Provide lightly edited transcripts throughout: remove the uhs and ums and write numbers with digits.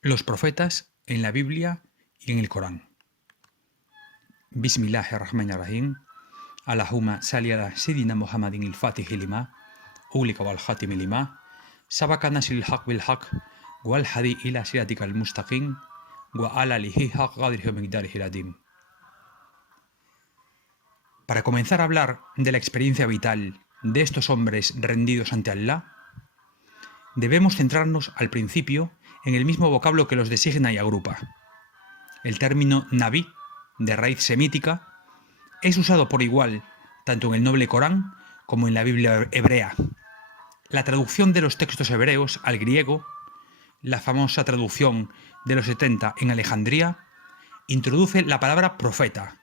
Los profetas en la Biblia y en el Corán. Bismillahirrahmanirrahim. Allahumma salli ala Sayyidina Muhammadin il-Fatih lima, ulika wal khatim lima, sabaka nasril haq bil haq, wal hadi ila siratika al-mustaqim, wa ala alihi haq qadrihi wa miqdarihi al-adim. Para comenzar a hablar de la experiencia vital de estos hombres rendidos ante Allah, debemos centrarnos al principio en el mismo vocablo que los designa y agrupa. El término Nabi, de raíz semítica, es usado por igual tanto en el noble Corán como en la Biblia hebrea. La traducción de los textos hebreos al griego, la famosa traducción de los 70 en Alejandría, introduce la palabra profeta,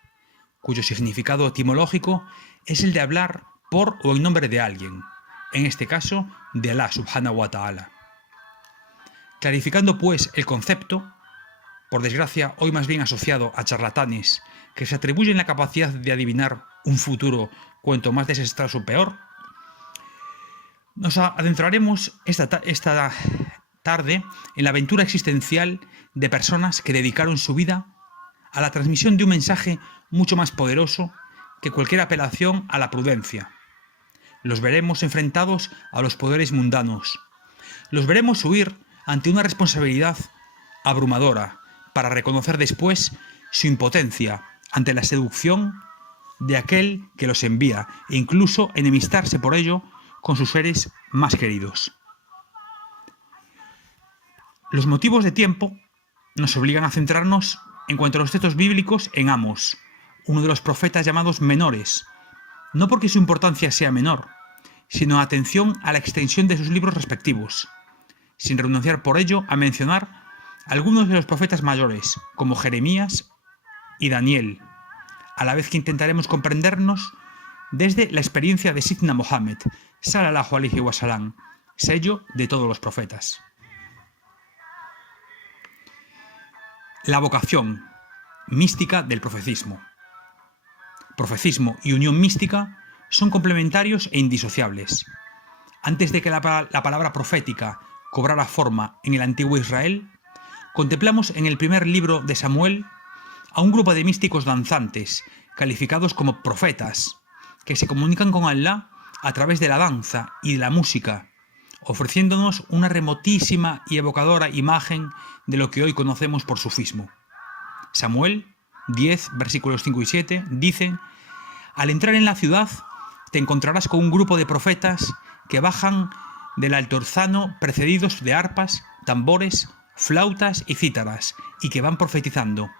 cuyo significado etimológico es el de hablar por o en nombre de alguien, en este caso de Allah subhanahu wa ta'ala. Clarificando pues el concepto, por desgracia hoy más bien asociado a charlatanes que se atribuyen la capacidad de adivinar un futuro cuanto más desastroso peor, nos adentraremos esta tarde en la aventura existencial de personas que dedicaron su vida a la transmisión de un mensaje mucho más poderoso que cualquier apelación a la prudencia. Los veremos enfrentados a los poderes mundanos. Los veremos huir ante una responsabilidad abrumadora para reconocer después su impotencia ante la seducción de aquel que los envía e incluso enemistarse por ello con sus seres más queridos. Los motivos de tiempo nos obligan a centrarnos en cuanto a los textos bíblicos en Amos, uno de los profetas llamados menores, no porque su importancia sea menor, sino atención a la extensión de sus libros respectivos, sin renunciar por ello a mencionar algunos de los profetas mayores, como Jeremías y Daniel, a la vez que intentaremos comprendernos desde la experiencia de Sidna Mohammed, sallallahu alaihi wasallam, sello de todos los profetas. La vocación mística del profecismo. Profecismo y unión mística son complementarios e indisociables. Antes de que la palabra profética cobrara forma en el antiguo Israel, contemplamos en el primer libro de Samuel a un grupo de místicos danzantes, calificados como profetas, que se comunican con Allah a través de la danza y de la música, ofreciéndonos una remotísima y evocadora imagen de lo que hoy conocemos por sufismo. Samuel 10, versículos 5 y 7, dicen: al entrar en la ciudad te encontrarás con un grupo de profetas que bajan del altorzano precedidos de arpas, tambores, flautas y cítaras, y que van profetizando.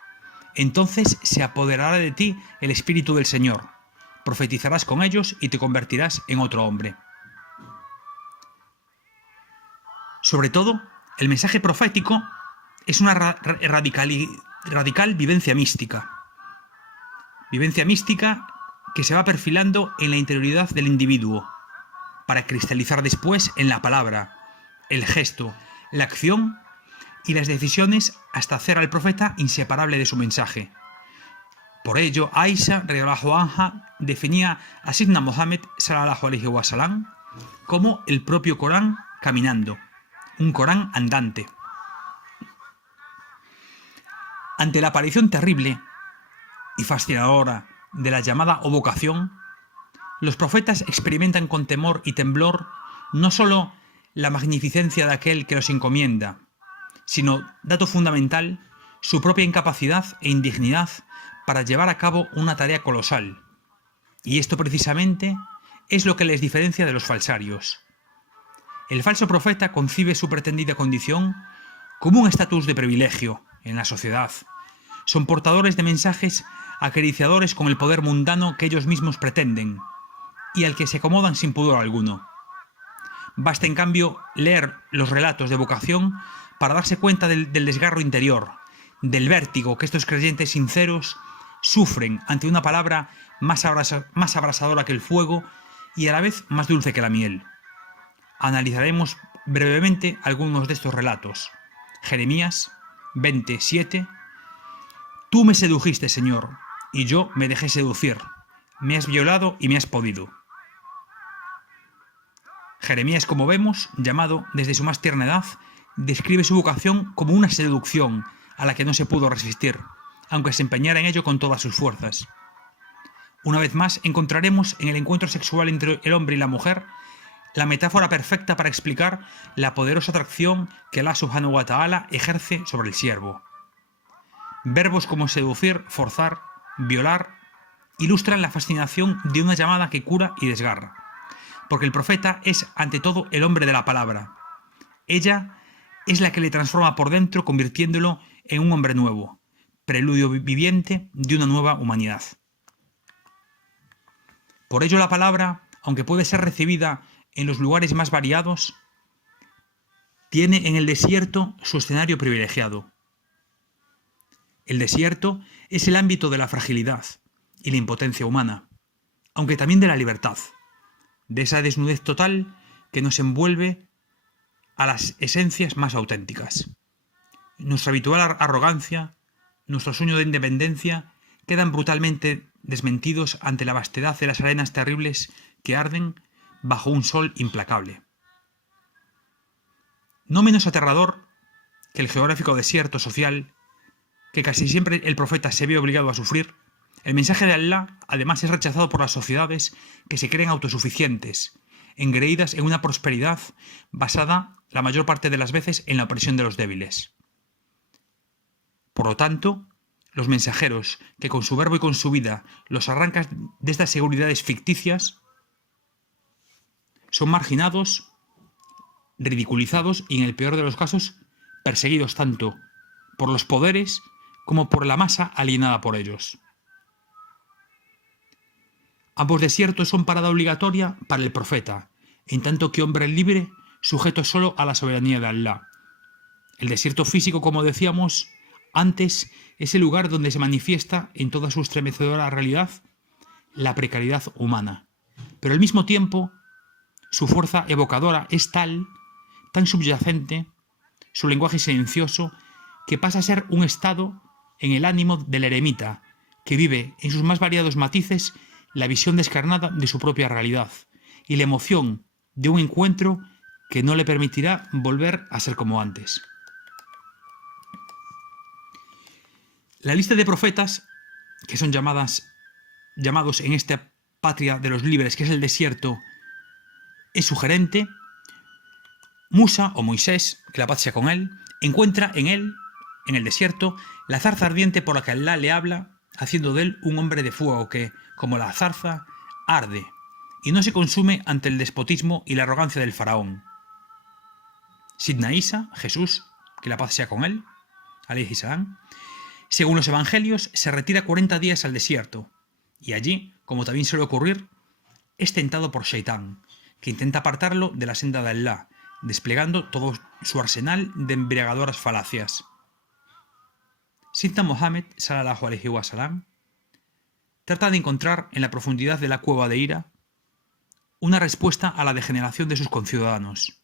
Entonces se apoderará de ti el Espíritu del Señor. Profetizarás con ellos y te convertirás en otro hombre. Sobre todo, el mensaje profético es una radical vivencia mística. Vivencia mística que se va perfilando en la interioridad del individuo, para cristalizar después en la palabra, el gesto, la acción y las decisiones hasta hacer al profeta inseparable de su mensaje. Por ello, Aisha radhiyallahu anha definía a Sidna Mohammed sallallahu alaihi wasallam como el propio Corán caminando, un Corán andante. Ante la aparición terrible y fascinadora de la llamada o vocación, los profetas experimentan con temor y temblor no solo la magnificencia de aquel que los encomienda, sino, dato fundamental, su propia incapacidad e indignidad para llevar a cabo una tarea colosal. Y esto precisamente es lo que les diferencia de los falsarios. El falso profeta concibe su pretendida condición como un estatus de privilegio en la sociedad. Son portadores de mensajes acariciadores con el poder mundano que ellos mismos pretenden y al que se acomodan sin pudor alguno. Basta en cambio leer los relatos de vocación para darse cuenta del desgarro interior, del vértigo que estos creyentes sinceros sufren ante una palabra más abrasadora que el fuego y a la vez más dulce que la miel. Analizaremos brevemente algunos de estos relatos. Jeremías 27. Tú me sedujiste, Señor, y yo me dejé seducir. Me has violado y me has podido. Jeremías, como vemos, llamado desde su más tierna edad, describe su vocación como una seducción a la que no se pudo resistir, aunque se empeñara en ello con todas sus fuerzas. Una vez más encontraremos en el encuentro sexual entre el hombre y la mujer la metáfora perfecta para explicar la poderosa atracción que Allah subhanahu wa ta'ala ejerce sobre el siervo. Verbos como seducir, forzar, violar, ilustran la fascinación de una llamada que cura y desgarra, porque el profeta es ante todo el hombre de la palabra. Ella es la que le transforma por dentro, convirtiéndolo en un hombre nuevo, preludio viviente de una nueva humanidad. Por ello la palabra, aunque puede ser recibida en los lugares más variados, tiene en el desierto su escenario privilegiado. El desierto es el ámbito de la fragilidad y la impotencia humana, aunque también de la libertad, de esa desnudez total que nos envuelve a las esencias más auténticas. Nuestra habitual arrogancia, nuestro sueño de independencia, quedan brutalmente desmentidos ante la vastedad de las arenas terribles que arden bajo un sol implacable. No menos aterrador que el geográfico desierto social que casi siempre el profeta se ve obligado a sufrir, el mensaje de Allah además es rechazado por las sociedades que se creen autosuficientes, engreídas en una prosperidad basada la mayor parte de las veces en la opresión de los débiles. Por lo tanto, los mensajeros que con su verbo y con su vida los arrancan de estas seguridades ficticias son marginados, ridiculizados y, en el peor de los casos, perseguidos tanto por los poderes como por la masa alienada por ellos. Ambos desiertos son parada obligatoria para el profeta, en tanto que hombre libre sujeto solo a la soberanía de Allah. El desierto físico, como decíamos antes, es el lugar donde se manifiesta en toda su estremecedora realidad la precariedad humana. Pero al mismo tiempo, su fuerza evocadora es tan subyacente, su lenguaje silencioso, que pasa a ser un estado en el ánimo del eremita, que vive en sus más variados matices la visión descarnada de su propia realidad y la emoción de un encuentro que no le permitirá volver a ser como antes. La lista de profetas, que son llamados en esta patria de los libres, que es el desierto, es sugerente. Musa, o Moisés, que la paz sea con él, encuentra en él, en el desierto, la zarza ardiente por la que Allah le habla, haciendo de él un hombre de fuego que, como la zarza, arde y no se consume ante el despotismo y la arrogancia del faraón. Sidna Isa, Jesús, que la paz sea con él, alayhi salam, según los evangelios, se retira 40 días al desierto, y allí, como también suele ocurrir, es tentado por Shaitán, que intenta apartarlo de la senda de Allah, desplegando todo su arsenal de embriagadoras falacias. Sidna Mohammed, sallallahu alaihi wasallam, trata de encontrar en la profundidad de la cueva de Hira una respuesta a la degeneración de sus conciudadanos.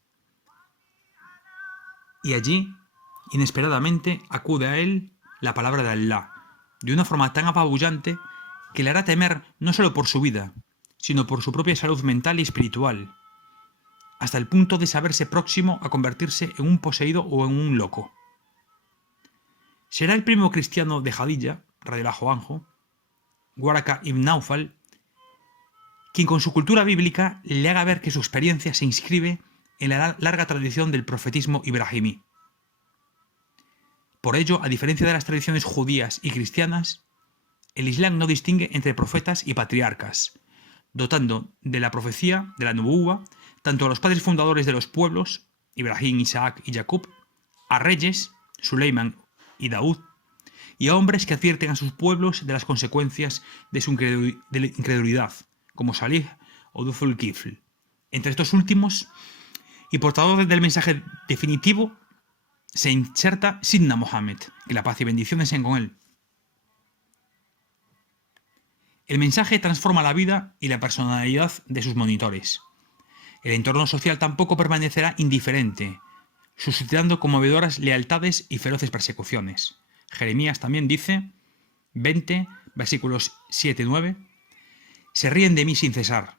Y allí, inesperadamente, acude a él la palabra de Allah, de una forma tan apabullante que le hará temer no solo por su vida, sino por su propia salud mental y espiritual, hasta el punto de saberse próximo a convertirse en un poseído o en un loco. Será el primo cristiano de Jadilla, radiyallahu anhu, Waraka ibn Naufal, quien con su cultura bíblica le haga ver que su experiencia se inscribe en la larga tradición del profetismo ibrahimí. Por ello, a diferencia de las tradiciones judías y cristianas, el Islam no distingue entre profetas y patriarcas, dotando de la profecía, de la nubuwa, tanto a los padres fundadores de los pueblos, Ibrahim, Isaac y Jacob, a reyes, Suleimán y Daud, y a hombres que advierten a sus pueblos de las consecuencias de su incredulidad, como Salih o Dhul Kifl. Entre estos últimos, y portador del mensaje definitivo, se inserta Sidna Mohammed, que la paz y bendiciones sean con él. El mensaje transforma la vida y la personalidad de sus monitores. El entorno social tampoco permanecerá indiferente, suscitando conmovedoras lealtades y feroces persecuciones. Jeremías también dice, 20, versículos 7 y 9, «Se ríen de mí sin cesar,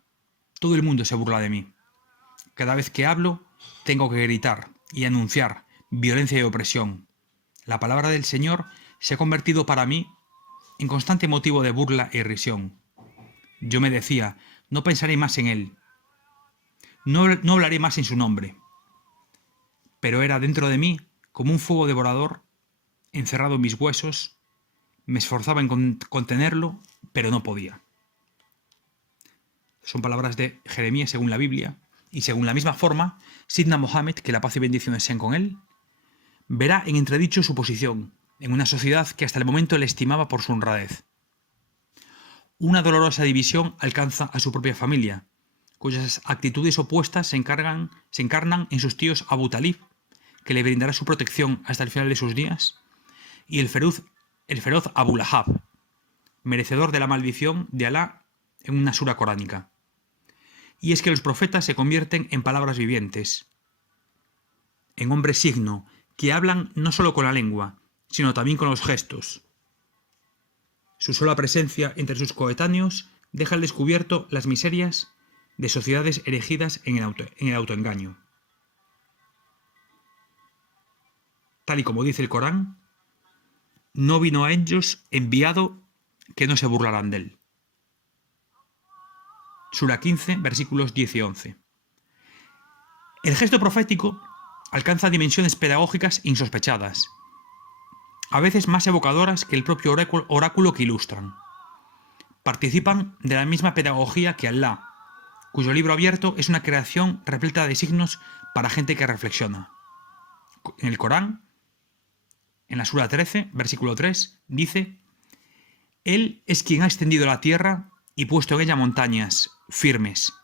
todo el mundo se burla de mí. Cada vez que hablo, tengo que gritar y anunciar, violencia y opresión. La palabra del Señor se ha convertido para mí en constante motivo de burla e irrisión. Yo me decía, no pensaré más en él, no hablaré más en su nombre. Pero era dentro de mí como un fuego devorador, encerrado en mis huesos. Me esforzaba en contenerlo, pero no podía. Son palabras de Jeremías según la Biblia, y según la misma forma, Sidna Mohammed, que la paz y bendiciones sean con él, verá en entredicho su posición en una sociedad que hasta el momento le estimaba por su honradez. Una dolorosa división alcanza a su propia familia, cuyas actitudes opuestas se encarnan en sus tíos Abu Talib, que le brindará su protección hasta el final de sus días, y el feroz Abu Lahab, merecedor de la maldición de Alá en una sura coránica. Y es que los profetas se convierten en palabras vivientes, en hombres signo, que hablan no solo con la lengua, sino también con los gestos. Su sola presencia entre sus coetáneos deja al descubierto las miserias de sociedades erigidas en el autoengaño. Tal y como dice el Corán, no vino a ellos enviado que no se burlarán de él. Sura 15, versículos 10 y 11. El gesto profético alcanza dimensiones pedagógicas insospechadas, a veces más evocadoras que el propio oráculo que ilustran. Participan de la misma pedagogía que Alá, cuyo libro abierto es una creación repleta de signos para gente que reflexiona. En el Corán, en la Sura 13, versículo 3, dice: Él es quien ha extendido la tierra y puesto en ella montañas firmes,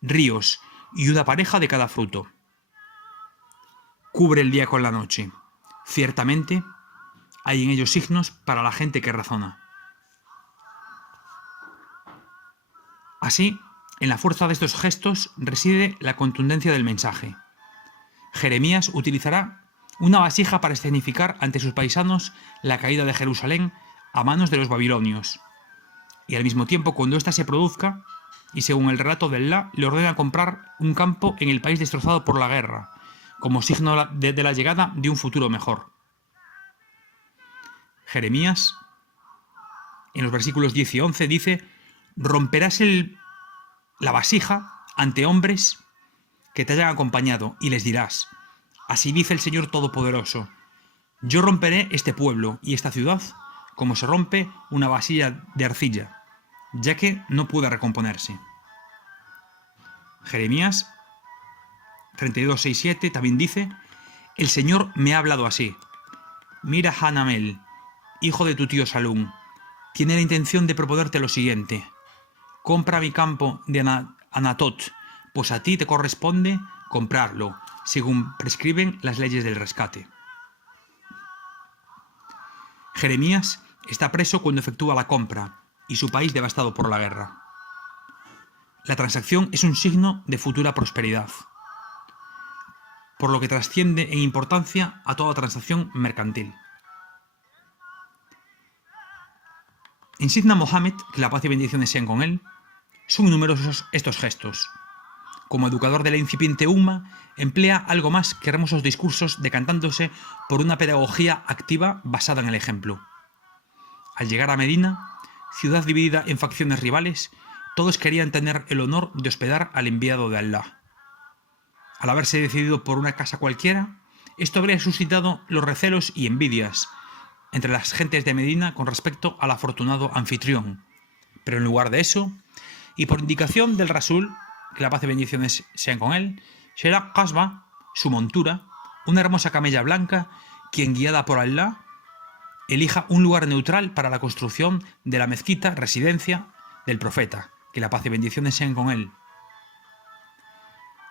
ríos y una pareja de cada fruto. Cubre el día con la noche. Ciertamente, hay en ellos signos para la gente que razona. Así, en la fuerza de estos gestos reside la contundencia del mensaje. Jeremías utilizará una vasija para escenificar ante sus paisanos la caída de Jerusalén a manos de los babilonios. Y al mismo tiempo, cuando ésta se produzca, y según el relato de Alá, le ordena comprar un campo en el país destrozado por la guerra, como signo de la llegada de un futuro mejor. Jeremías, en los versículos 10 y 11, dice: romperás la vasija ante hombres que te hayan acompañado y les dirás: así dice el Señor Todopoderoso, yo romperé este pueblo y esta ciudad como se rompe una vasija de arcilla, ya que no puede recomponerse. Jeremías 32, 6, 7 también dice: el Señor me ha hablado así. Mira, Hanamel, hijo de tu tío Salum, tiene la intención de proponerte lo siguiente: compra mi campo de Anatot, pues a ti te corresponde comprarlo, según prescriben las leyes del rescate. Jeremías está preso cuando efectúa la compra y su país devastado por la guerra. La transacción es un signo de futura prosperidad, por lo que trasciende en importancia a toda transacción mercantil. En Sidna Mohammed, que la paz y bendiciones sean con él, son numerosos estos gestos. Como educador de la incipiente umma, emplea algo más que hermosos discursos decantándose por una pedagogía activa basada en el ejemplo. Al llegar a Medina, ciudad dividida en facciones rivales, todos querían tener el honor de hospedar al enviado de Alá. Al haberse decidido por una casa cualquiera, esto habría suscitado los recelos y envidias entre las gentes de Medina con respecto al afortunado anfitrión. Pero en lugar de eso, y por indicación del Rasul, que la paz y bendiciones sean con él, será Qasba, su montura, una hermosa camella blanca, quien, guiada por Alá, elija un lugar neutral para la construcción de la mezquita, residencia del profeta, que la paz y bendiciones sean con él.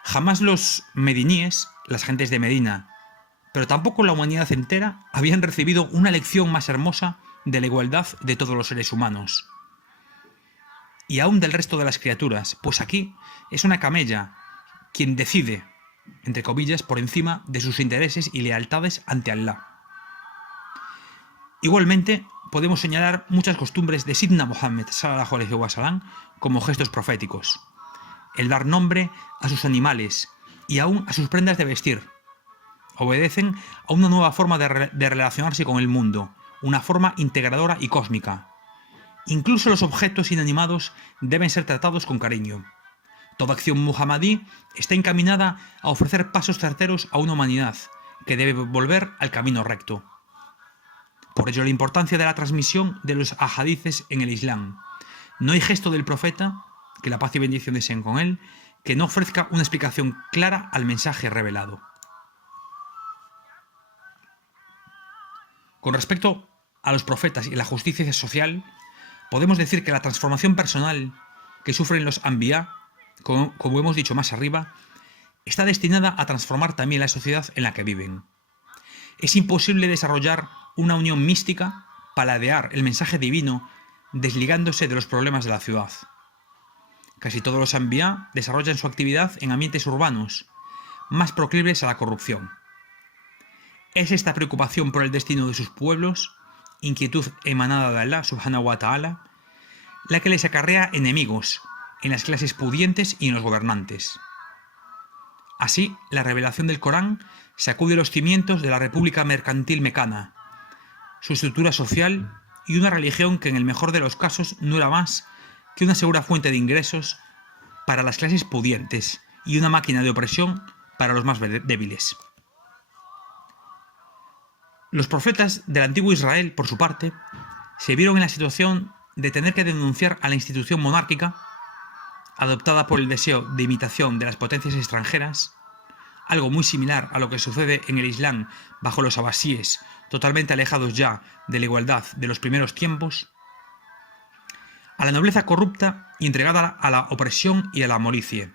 Jamás los mediníes, las gentes de Medina, pero tampoco la humanidad entera, habían recibido una lección más hermosa de la igualdad de todos los seres humanos. Y aún del resto de las criaturas, pues aquí es una camella quien decide, entre comillas, por encima de sus intereses y lealtades ante Alá. Igualmente, podemos señalar muchas costumbres de Sidna Mohammed sallallahu alaihi wasallam como gestos proféticos. El dar nombre a sus animales y aún a sus prendas de vestir, Obedecen a una nueva forma de relacionarse con el mundo, una forma integradora y cósmica. Incluso los objetos inanimados deben ser tratados con cariño. Toda acción muhammadí está encaminada a ofrecer pasos certeros a una humanidad que debe volver al camino recto. Por ello la importancia de la transmisión de los ahadices en el Islam. No hay gesto del profeta, que la paz y bendiciones sean con él, que no ofrezca una explicación clara al mensaje revelado. Con respecto a los profetas y la justicia social, podemos decir que la transformación personal que sufren los anbiá, como hemos dicho más arriba, está destinada a transformar también la sociedad en la que viven. Es imposible desarrollar una unión mística, paladear el mensaje divino, desligándose de los problemas de la ciudad. Casi todos los anbiá desarrollan su actividad en ambientes urbanos, más proclives a la corrupción. Es esta preocupación por el destino de sus pueblos, inquietud emanada de Allah subhanahu wa ta'ala, la que les acarrea enemigos en las clases pudientes y en los gobernantes. Así, la revelación del Corán sacude los cimientos de la República Mercantil Mecana, su estructura social y una religión que en el mejor de los casos no era más que una segura fuente de ingresos para las clases pudientes y una máquina de opresión para los más débiles. Los profetas del antiguo Israel, por su parte, se vieron en la situación de tener que denunciar a la institución monárquica, adoptada por el deseo de imitación de las potencias extranjeras, algo muy similar a lo que sucede en el Islam bajo los abasíes, totalmente alejados ya de la igualdad de los primeros tiempos, a la nobleza corrupta y entregada a la opresión y a la molicie,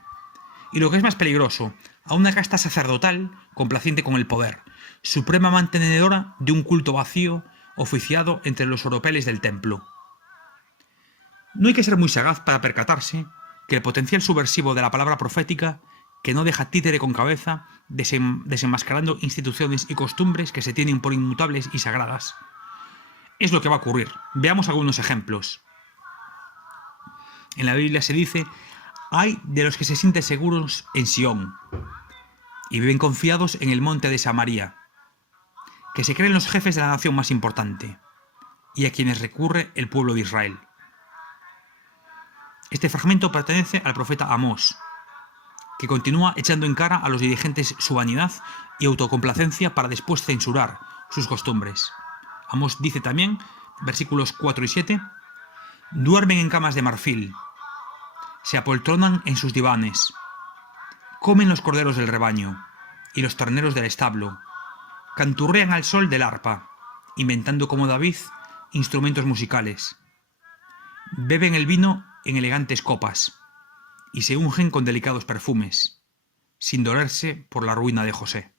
y lo que es más peligroso, a una casta sacerdotal complaciente con el poder, suprema mantenedora de un culto vacío oficiado entre los oropeles del templo. No hay que ser muy sagaz para percatarse que el potencial subversivo de la palabra profética, que no deja títere con cabeza, desenmascarando instituciones y costumbres que se tienen por inmutables y sagradas, es lo que va a ocurrir. Veamos algunos ejemplos. En la Biblia se dice: «Ay de los que se sienten seguros en Sión y viven confiados en el monte de Samaria, que se creen los jefes de la nación más importante, y a quienes recurre el pueblo de Israel». Este fragmento pertenece al profeta Amós, que continúa echando en cara a los dirigentes su vanidad y autocomplacencia para después censurar sus costumbres. Amós dice también, versículos 4 y 7, «Duermen en camas de marfil, se apoltronan en sus divanes, comen los corderos del rebaño y los terneros del establo, canturrean al sol del arpa, inventando como David instrumentos musicales, beben el vino en elegantes copas y se ungen con delicados perfumes, sin dolerse por la ruina de José».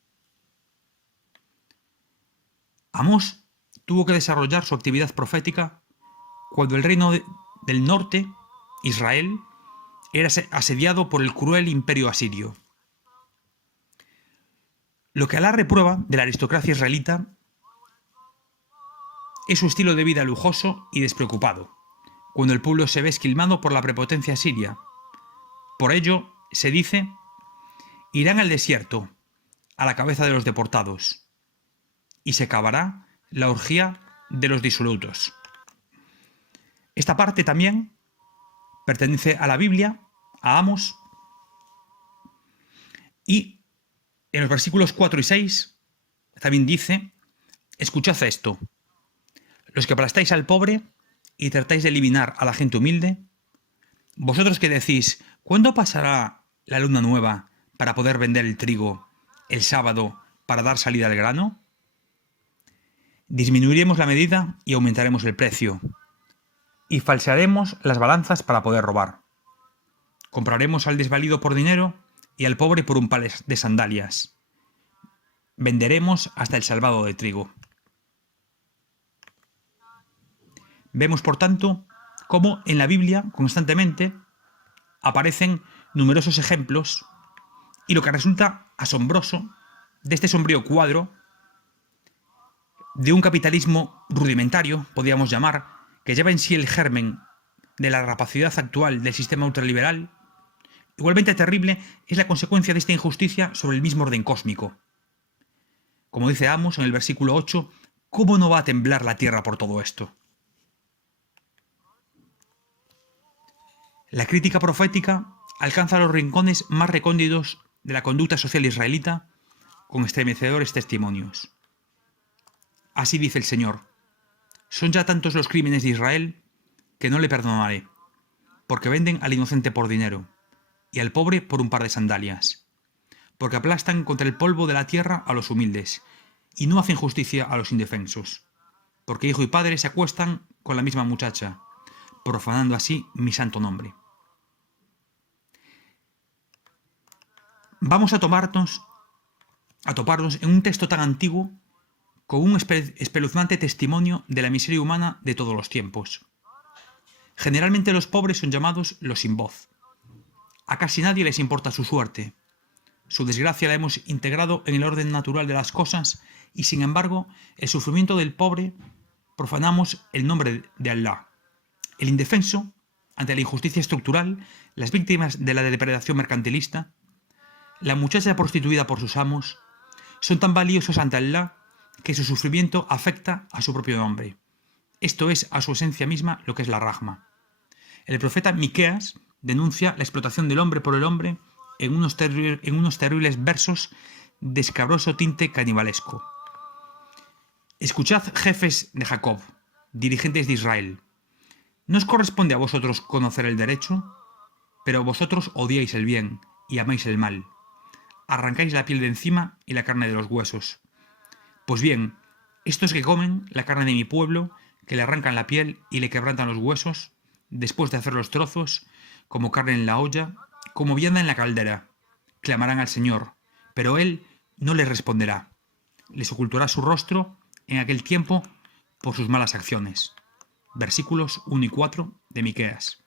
Amós tuvo que desarrollar su actividad profética cuando el reino del norte, Israel, era asediado por el cruel imperio asirio. Lo que Alá reprueba de la aristocracia israelita es su estilo de vida lujoso y despreocupado, cuando el pueblo se ve esquilmado por la prepotencia siria. Por ello, se dice: «Irán al desierto, a la cabeza de los deportados, y se acabará la orgía de los disolutos». Esta parte también pertenece a la Biblia, a Amós, y en los versículos 4 y 6 también dice: «Escuchad esto, los que aplastáis al pobre y tratáis de eliminar a la gente humilde, vosotros que decís: ¿cuándo pasará la luna nueva para poder vender el trigo, el sábado para dar salida al grano? Disminuiremos la medida y aumentaremos el precio, y falsearemos las balanzas para poder robar. Compraremos al desvalido por dinero y al pobre por un par de sandalias. Venderemos hasta el salvado de trigo». Vemos, por tanto, cómo en la Biblia constantemente aparecen numerosos ejemplos, y lo que resulta asombroso de este sombrío cuadro de un capitalismo rudimentario, podríamos llamar, que lleva en sí el germen de la rapacidad actual del sistema ultraliberal, igualmente terrible es la consecuencia de esta injusticia sobre el mismo orden cósmico. Como dice Amos en el versículo 8, ¿cómo no va a temblar la tierra por todo esto? La crítica profética alcanza los rincones más recónditos de la conducta social israelita con estremecedores testimonios. Así dice el Señor: son ya tantos los crímenes de Israel que no le perdonaré, porque venden al inocente por dinero y al pobre por un par de sandalias, porque aplastan contra el polvo de la tierra a los humildes y no hacen justicia a los indefensos, porque hijo y padre se acuestan con la misma muchacha, profanando así mi santo nombre. Vamos a toparnos en un texto tan antiguo con un espeluznante testimonio de la miseria humana de todos los tiempos. Generalmente los pobres son llamados los sin voz. A casi nadie les importa su suerte. Su desgracia la hemos integrado en el orden natural de las cosas y, sin embargo, el sufrimiento del pobre profanamos el nombre de Allah. El indefenso, ante la injusticia estructural, las víctimas de la depredación mercantilista, la muchacha prostituida por sus amos, son tan valiosos ante Allah que su sufrimiento afecta a su propio nombre. Esto es, a su esencia misma, lo que es la rahma. El profeta Miqueas denuncia la explotación del hombre por el hombre en unos terribles versos de escabroso tinte canibalesco. Escuchad, jefes de Jacob, dirigentes de Israel. ¿No os corresponde a vosotros conocer el derecho? Pero vosotros odiáis el bien y amáis el mal. Arrancáis la piel de encima y la carne de los huesos. Pues bien, estos que comen la carne de mi pueblo, que le arrancan la piel y le quebrantan los huesos, después de hacer los trozos, como carne en la olla, como vianda en la caldera, clamarán al Señor, pero Él no les responderá. Les ocultará su rostro en aquel tiempo por sus malas acciones. Versículos 1 y 4 de Miqueas.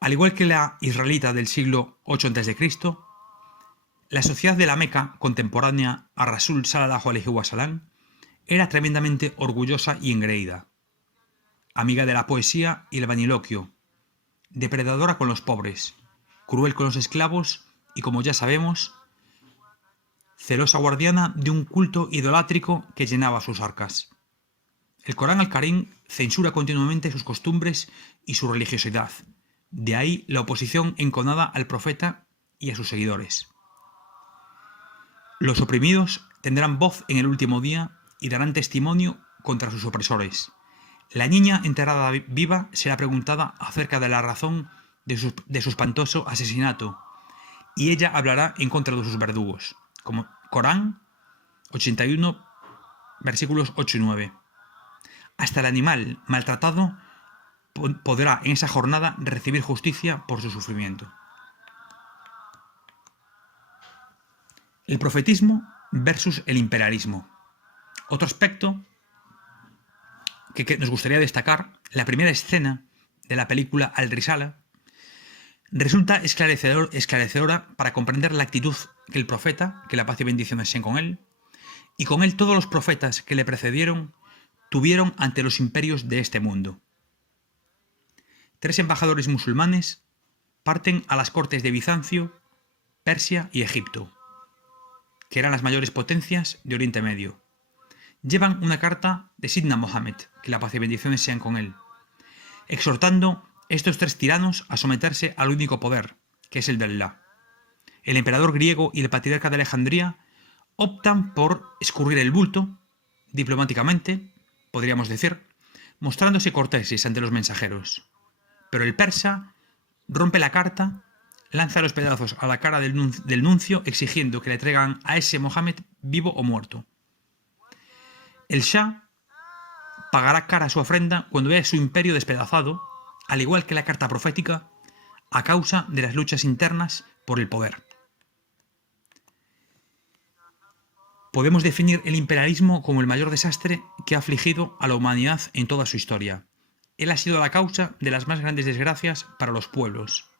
Al igual que la israelita del siglo 8 a.C., la sociedad de la Meca contemporánea a Rasul sallallahu alaihi wasallam era tremendamente orgullosa y engreída, amiga de la poesía y el vaniloquio, depredadora con los pobres, cruel con los esclavos y, como ya sabemos, celosa guardiana de un culto idolátrico que llenaba sus arcas. El Corán al-Karim censura continuamente sus costumbres y su religiosidad. De ahí la oposición enconada al profeta y a sus seguidores. Los oprimidos tendrán voz en el último día y darán testimonio contra sus opresores. La niña enterrada viva será preguntada acerca de la razón de su espantoso asesinato, y ella hablará en contra de sus verdugos. Como Corán 81, versículos 8 y 9. Hasta el animal maltratado podrá en esa jornada recibir justicia por su sufrimiento. El profetismo versus el imperialismo. Otro aspecto que nos gustaría destacar: la primera escena de la película Al-Risala resulta esclarecedora para comprender la actitud que el profeta, que la paz y bendiciones sean con él, y con él todos los profetas que le precedieron, tuvieron ante los imperios de este mundo. 3 embajadores musulmanes parten a las cortes de Bizancio, Persia y Egipto, que eran las mayores potencias de Oriente Medio. Llevan una carta de Sidna Mohammed, que la paz y bendiciones sean con él, exhortando estos 3 tiranos a someterse al único poder, que es el de Allah. El emperador griego y el patriarca de Alejandría optan por escurrir el bulto, diplomáticamente, podríamos decir, mostrándose corteses ante los mensajeros. Pero el persa rompe la carta, lanza los pedazos a la cara del nuncio exigiendo que le traigan a ese Mohammed vivo o muerto. El Shah pagará cara a su ofrenda cuando vea su imperio despedazado, al igual que la carta profética, a causa de las luchas internas por el poder. Podemos definir el imperialismo como el mayor desastre que ha afligido a la humanidad en toda su historia. Él ha sido la causa de las más grandes desgracias para los pueblos.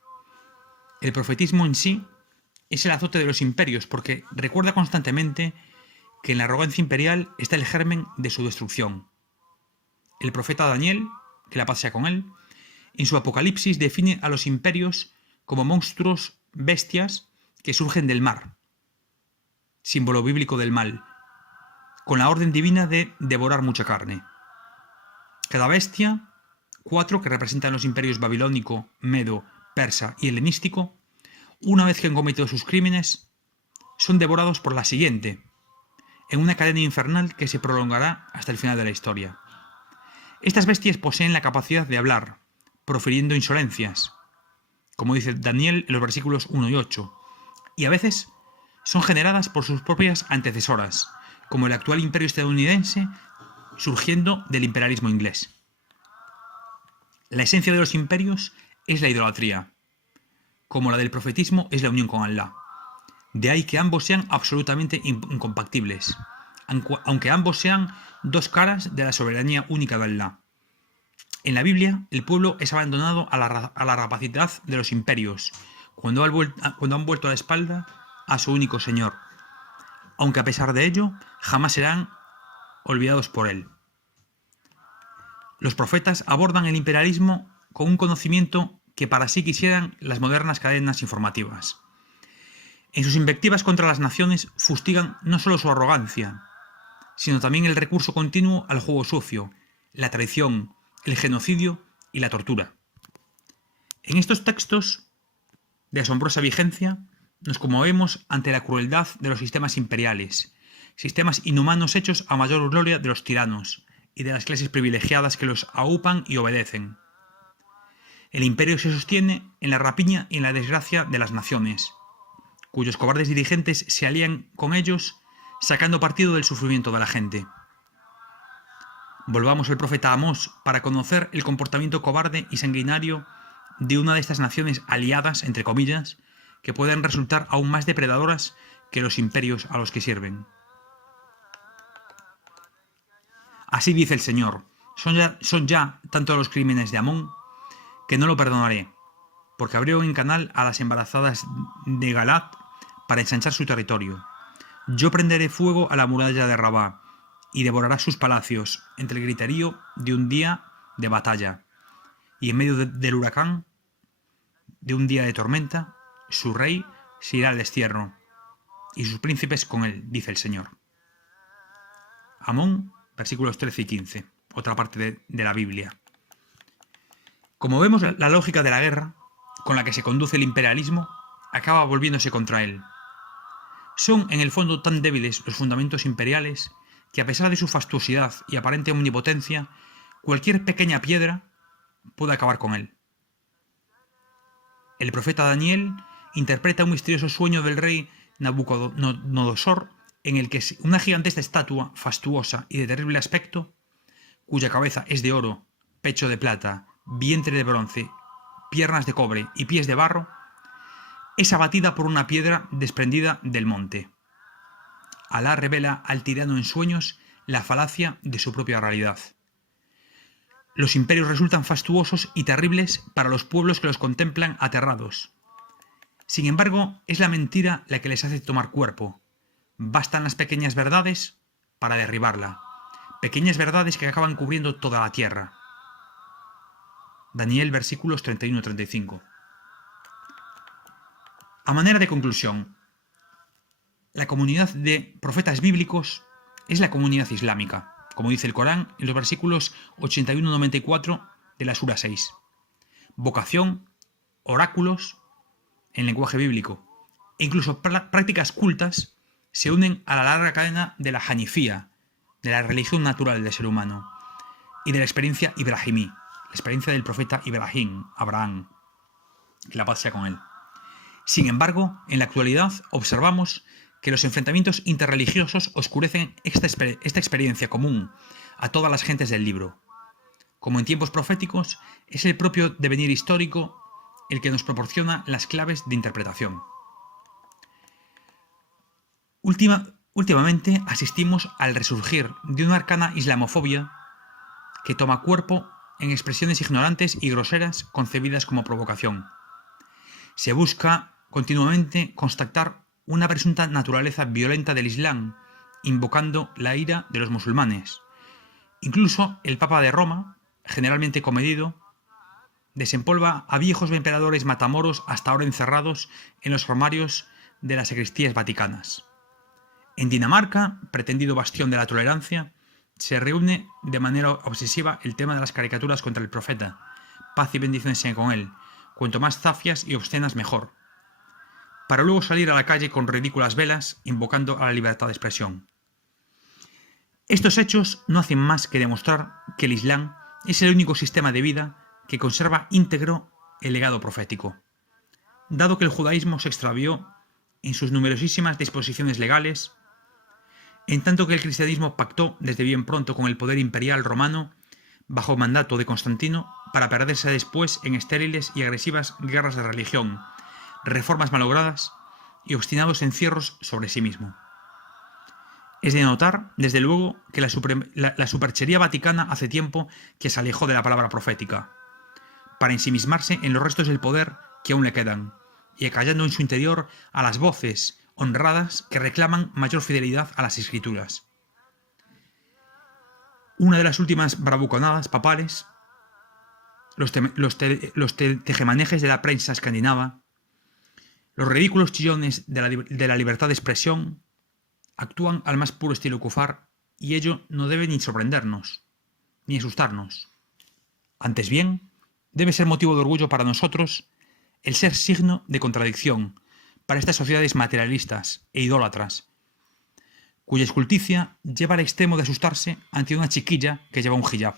El profetismo en sí es el azote de los imperios, porque recuerda constantemente que en la arrogancia imperial está el germen de su destrucción. El profeta Daniel, que la paz sea con él, en su Apocalipsis define a los imperios como monstruos, bestias, que surgen del mar. símbolo bíblico del mal, con la orden divina de devorar mucha carne. Cada bestia, 4 que representan los imperios babilónico, medo, persa y helenístico, una vez que han cometido sus crímenes, son devorados por la siguiente, en una cadena infernal que se prolongará hasta el final de la historia. Estas bestias poseen la capacidad de hablar, profiriendo insolencias, como dice Daniel en los versículos 1 y 8, y a veces son generadas por sus propias antecesoras, como el actual imperio estadounidense surgiendo del imperialismo inglés. La esencia de los imperios es la idolatría, como la del profetismo es la unión con Allah. De ahí que ambos sean absolutamente incompatibles, aunque ambos sean dos caras de la soberanía única de Allah. En la Biblia, el pueblo es abandonado a la rapacidad de los imperios, cuando han vuelto la espalda a su único Señor, aunque a pesar de ello, jamás serán olvidados por él. Los profetas abordan el imperialismo con un conocimiento que para sí quisieran las modernas cadenas informativas. En sus invectivas contra las naciones fustigan no solo su arrogancia, sino también el recurso continuo al juego sucio, la traición, el genocidio y la tortura. En estos textos de asombrosa vigencia nos conmovemos ante la crueldad de los sistemas imperiales, sistemas inhumanos hechos a mayor gloria de los tiranos y de las clases privilegiadas que los aupan y obedecen. El imperio se sostiene en la rapiña y en la desgracia de las naciones, cuyos cobardes dirigentes se alían con ellos, sacando partido del sufrimiento de la gente. Volvamos al profeta Amós para conocer el comportamiento cobarde y sanguinario de una de estas naciones aliadas, entre comillas, que pueden resultar aún más depredadoras que los imperios a los que sirven. Así dice el Señor, son ya tanto los crímenes de Amón que no lo perdonaré, porque abrió en canal a las embarazadas de Galat para ensanchar su territorio. Yo prenderé fuego a la muralla de Rabá y devorará sus palacios entre el griterío de un día de batalla, y en medio del huracán de un día de tormenta, su rey se irá al destierro, y sus príncipes con él, dice el Señor. Amón, versículos 13 y 15, otra parte de la Biblia. Como vemos, la lógica de la guerra, con la que se conduce el imperialismo, acaba volviéndose contra él. Son, en el fondo, tan débiles los fundamentos imperiales que, a pesar de su fastuosidad y aparente omnipotencia, cualquier pequeña piedra puede acabar con él. El profeta Daniel interpreta un misterioso sueño del rey Nabucodonosor en el que una gigantesca estatua, fastuosa y de terrible aspecto, cuya cabeza es de oro, pecho de plata, vientre de bronce, piernas de cobre y pies de barro, es abatida por una piedra desprendida del monte. Alá revela al tirano en sueños la falacia de su propia realidad. Los imperios resultan fastuosos y terribles para los pueblos que los contemplan aterrados. Sin embargo, es la mentira la que les hace tomar cuerpo. Bastan las pequeñas verdades para derribarla. Pequeñas verdades que acaban cubriendo toda la tierra. Daniel, versículos 31-35. A manera de conclusión, la comunidad de profetas bíblicos es la comunidad islámica, como dice el Corán en los versículos 81-94 de la Sura 6. Vocación, oráculos, en lenguaje bíblico, e incluso prácticas cultas se unen a la larga cadena de la Hanifía, de la religión natural del ser humano, y de la experiencia ibrahimí, la experiencia del profeta Ibrahim, Abraham, que la paz sea con él. Sin embargo, en la actualidad observamos que los enfrentamientos interreligiosos oscurecen esta experiencia común a todas las gentes del libro. Como en tiempos proféticos, es el propio devenir histórico el que nos proporciona las claves de interpretación. Últimamente asistimos al resurgir de una arcana islamofobia que toma cuerpo en expresiones ignorantes y groseras concebidas como provocación. Se busca continuamente constatar una presunta naturaleza violenta del Islam, invocando la ira de los musulmanes. Incluso el Papa de Roma, generalmente comedido, desempolva a viejos emperadores matamoros hasta ahora encerrados en los armarios de las sacristías vaticanas. En Dinamarca, pretendido bastión de la tolerancia, se reúne de manera obsesiva el tema de las caricaturas contra el profeta. Paz y bendiciones sean con él. Cuanto más zafias y obscenas, mejor. Para luego salir a la calle con ridículas velas, invocando a la libertad de expresión. Estos hechos no hacen más que demostrar que el Islam es el único sistema de vida que conserva íntegro el legado profético. Dado que el judaísmo se extravió en sus numerosísimas disposiciones legales, en tanto que el cristianismo pactó desde bien pronto con el poder imperial romano bajo mandato de Constantino para perderse después en estériles y agresivas guerras de religión, reformas malogradas y obstinados encierros sobre sí mismo. Es de notar, desde luego, que la superchería vaticana hace tiempo que se alejó de la palabra profética, para ensimismarse en los restos del poder que aún le quedan, y acallando en su interior a las voces honradas que reclaman mayor fidelidad a las escrituras. Una de las últimas bravuconadas papales, los tejemanejes de la prensa escandinava, los ridículos chillones de la libertad de expresión, actúan al más puro estilo kufar, y ello no debe ni sorprendernos, ni asustarnos. Antes bien, debe ser motivo de orgullo para nosotros el ser signo de contradicción para estas sociedades materialistas e idólatras, cuya esculticia lleva al extremo de asustarse ante una chiquilla que lleva un hijab.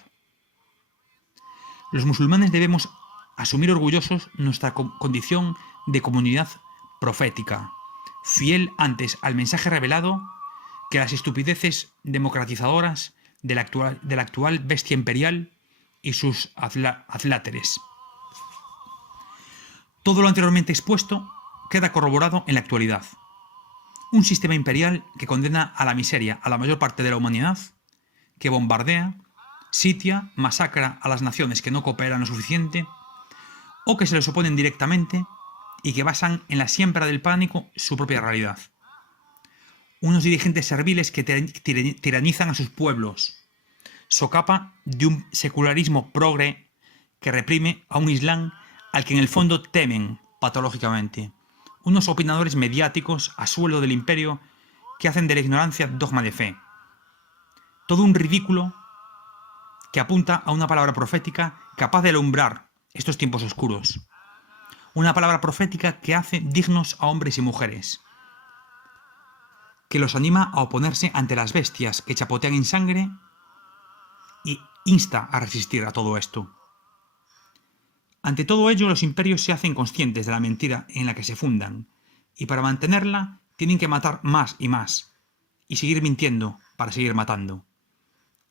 Los musulmanes debemos asumir orgullosos nuestra condición de comunidad profética, fiel antes al mensaje revelado que a las estupideces democratizadoras de la actual bestia imperial y sus adláteres. Todo lo anteriormente expuesto queda corroborado en la actualidad. Un sistema imperial que condena a la miseria a la mayor parte de la humanidad, que bombardea, sitia, masacra a las naciones que no cooperan lo suficiente, o que se les oponen directamente y que basan en la siembra del pánico su propia realidad. Unos dirigentes serviles que tiranizan a sus pueblos, socapa de un secularismo progre que reprime a un Islam al que en el fondo temen patológicamente, unos opinadores mediáticos a sueldo del imperio que hacen de la ignorancia dogma de fe. Todo un ridículo que apunta a una palabra profética capaz de alumbrar estos tiempos oscuros. Una palabra profética que hace dignos a hombres y mujeres, que los anima a oponerse ante las bestias que chapotean en sangre y insta a resistir a todo esto. Ante todo ello, los imperios se hacen conscientes de la mentira en la que se fundan, y para mantenerla tienen que matar más y más, y seguir mintiendo para seguir matando,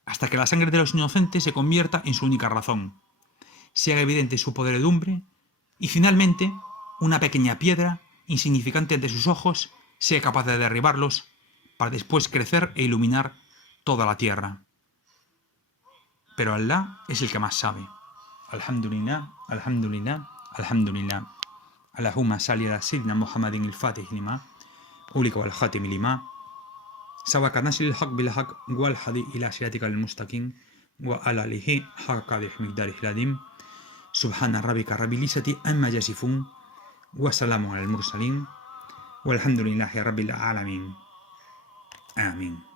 hasta que la sangre de los inocentes se convierta en su única razón, se haga evidente su podredumbre, y finalmente una pequeña piedra, insignificante ante sus ojos, sea capaz de derribarlos, para después crecer e iluminar toda la tierra. Pero Allah es el que más sabe. Alhamdulillah, alhamdulillah, alhamdulillah. Allahumma salli ala sayyidina Muhammadin al-Fatih lima, ulika wal khatim lima, sabaka nasl al-haq bil haq wal hadi ila siratika al-mustaqim wa ala alihi haqqa bi miqdarihi al-adim. Subhana rabbika rabbil izzati amma yasifun wa salamun alal mursalin walhamdulillahi rabbil alamin. Amin.